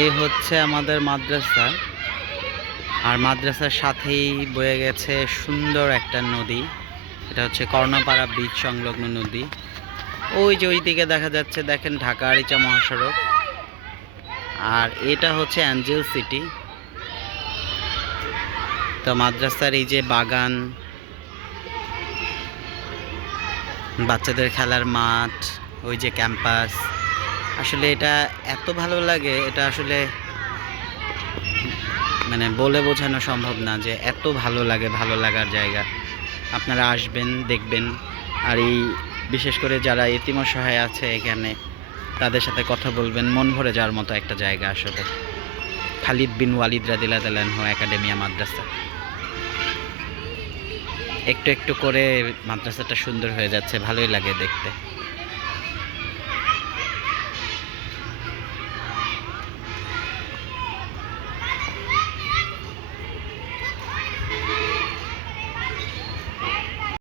এই হচ্ছে আমাদের মাদ্রাসা। আর মাদ্রাসার সাথেই বয়ে গেছে সুন্দর একটা নদী। এটা হচ্ছে কর্ণপাড়া বীচ সংলগ্ন নদী। ওই যে ওইদিকে দেখা যাচ্ছে, দেখেন, ঢাকা আরিচা মহাসড়ক। আর এটা হচ্ছে অ্যাঞ্জেল সিটি। তো মাদ্রাসার এই যে বাগান, বাচ্চাদের খেলার মাঠ, ওই যে ক্যাম্পাস, আসলে এটা এত ভালো লাগে, এটা আসলে মানে বলে বোঝানো সম্ভব না যে এত ভালো লাগে, ভালো লাগার জায়গা। আপনারা আসবেন, দেখবেন। আর এই বিশেষ করে যারা এতিম অসহায় আছে এখানে, তাদের সাথে কথা বলবেন, মন ভরে যাওয়ার মতো একটা জায়গা আসলে। খালিদ বিন ওয়ালিদ রাদিয়াল্লাহু তাআলা আনহু একাডেমিয়া মাদ্রাসা। একটু একটু করে মাদ্রাসাটা সুন্দর হয়ে যাচ্ছে, ভালোই লাগে দেখতে।